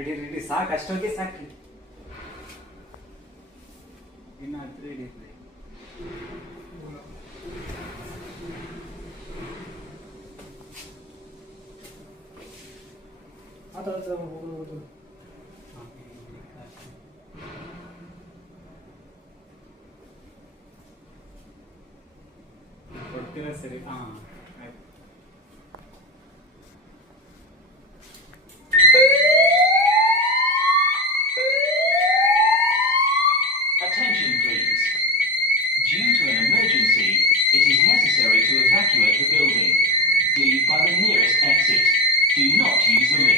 ಇಡಿ ಸಾಕು ಅಷ್ಟೋಗಿ ಸಾಕು ಇನ್ನು ಹತ್ರ ಹಿಡಿಯುತ್ತೆ ಕೊಡ್ತೀರಾ ಸರಿ ಹಾಂ ಆಯ್ತು Attention please. Due to an emergency, it is necessary to evacuate the building. Leave by the nearest exit. Do not use the lift.